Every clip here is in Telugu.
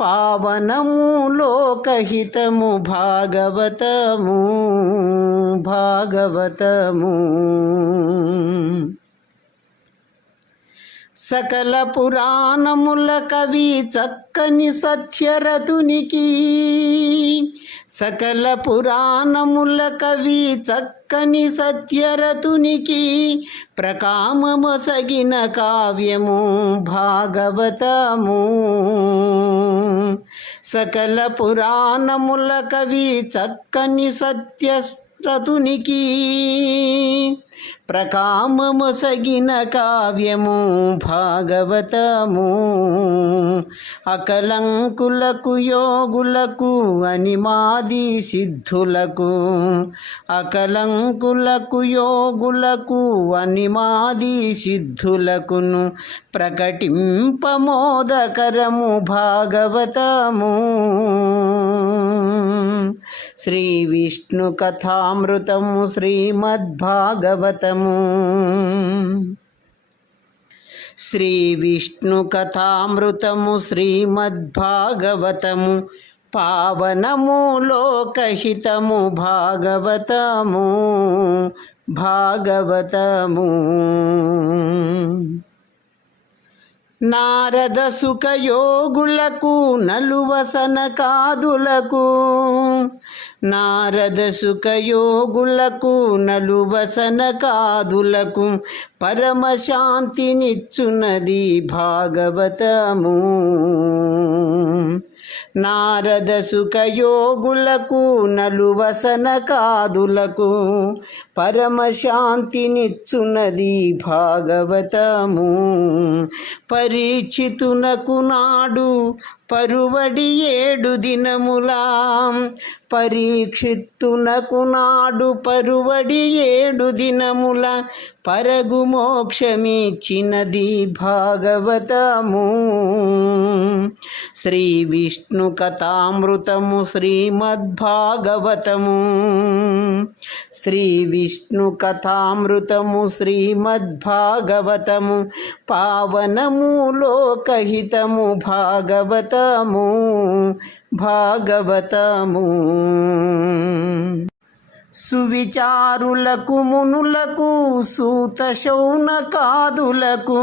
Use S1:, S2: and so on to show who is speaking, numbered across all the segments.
S1: భాగవతము పావనము లోకహితము భాగవతము భాగవతము. సకల పురాణముల కవి చక్కని సత్యరతునికి సకల పురాణముల కవి చక్క చక్కని సత్యరతునికి ప్రకామమొసగిన కావ్యము భాగవతము. సకల పురాణముల కవి చక్కని సత్య రతునికి ప్రకామమొసగిన కావ్యము భాగవతము. అకలంకులకు యోగులకు అనిమాది సిద్ధులకు. అకలంకులకు యోగులకు అనిమాది సిద్ధులకును ప్రకటింపమోదకరము భాగవతము. శ్రీ విష్ణు అమృతము శ్రీమద్భాగవతము. శ్రీ విష్ణు కథామృతము శ్రీమద్భాగవతము. పావనము లోకహితము భాగవతము. భాగవతము. నారద సుఖయోగులకు నలువసన కాదులకు. నారద సుఖయోగులకు నలువసన కాదులకు పరమశాంతినిచ్చునది భాగవతము. నారద సుఖయోగులకు నలువసన కాదులకు పరమశాంతినిచ్చునది భాగవతము. పరీక్షితునకు నాడు పరువడి ఏడు దినములా. పరీక్షిత్తునకు నాడు పరువడి ఏడు దినముల. పరగు మోక్షమిచ్చినది భాగవతము. శ్రీ విష్ణు కథామృతము శ్రీమద్భాగవతము. శ్రీ విష్ణు కథామృతము శ్రీమద్భాగవతము. పావనము లోకహితము భాగవతము భాగవతము. సువిచారులకు మునులకు సూత శౌనకాదులకు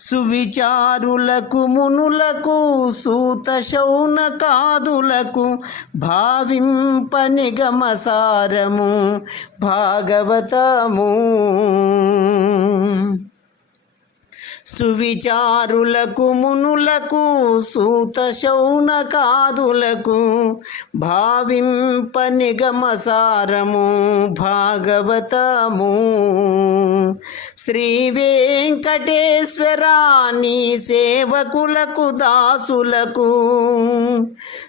S1: సువిచారులకు మునులకు సూత శౌనకాదులకు భావింప నిగమసారము భాగవతము. సువిచారులకు మునులకు సూత శౌనకాదులకు భావింప నిగమసారము భాగవతము. శ్రీ వెంకటేశ్వరాని సేవకులకు దాసులకు.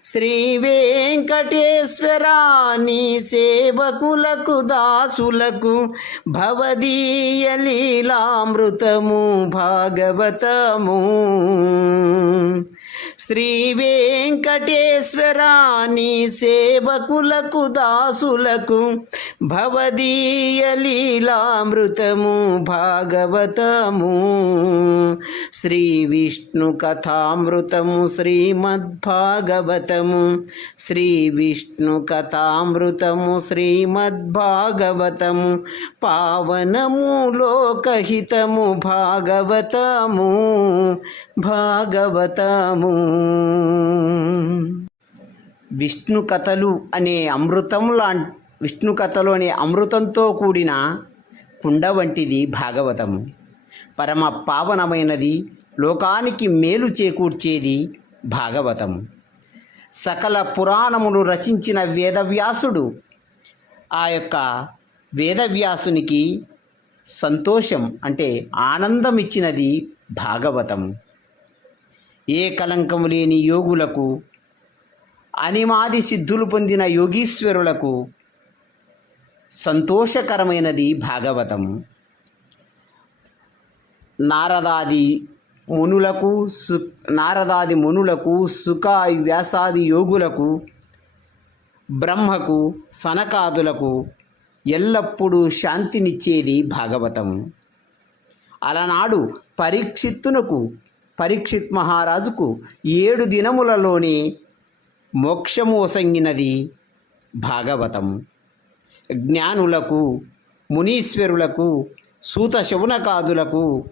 S1: శ్రీ వెంకటేశ్వరాని సేవకులకు దాసులకు భవదీయ లీలామృతము భాగ భాగవతము. శ్రీ వెంకటేశ్వరాని సేవకులకు దాసులకు భవదీయ లీలామృతము భాగవతము. శ్రీ విష్ణు కథామృతము శ్రీమద్భాగవతము. శ్రీ విష్ణు కథామృతము శ్రీమద్భాగవతము. పావనము లోకహితము భాగవతము. భాగవతము. విష్ణు కథలు అనే అమృతం లా విష్ణు కథలు అనే అమృతంతో కూడిన కుండ వంటిది భాగవతం. పరమ పావనమైనది లోకానికి మేలు చేకూర్చేది భాగవతం. సకల పురాణములు రచించిన వేదవ్యాసుడు ఆ యొక్క వేదవ్యాసునికి సంతోషం అంటే ఆనందం ఇచ్చినది భాగవతం. ఏ కలంకము లేని యోగులకు అనిమాది సిద్ధులు పొందిన యోగీశ్వరులకు సంతోషకరమైనది భాగవతం. నారదాది మునులకు సు నారదాది మునులకు సుఖ వ్యాసాది యోగులకు బ్రహ్మకు సనకాదులకు ఎల్లప్పుడూ శాంతినిచ్చేది భాగవతం. అలనాడు పరీక్షిత్తునకు పరీక్షిత్ మహారాజుకు ఏడు దినములలోనే మోక్షము ఒసంగినది భాగవతం. జ్ఞానులకు మునీశ్వరులకు సూత శవునకాదులకు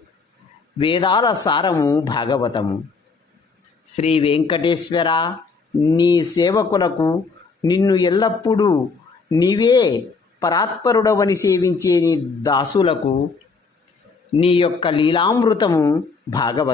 S1: వేదాల సారము భాగవతము శ్రీ వెంకటేశ్వర నీ సేవకులకు నిన్ను ఎల్లప్పుడూ నీవే పరాత్పరుడవని సేవించే నీ దాసులకు నీ యొక్క లీలామృతము భాగవతం.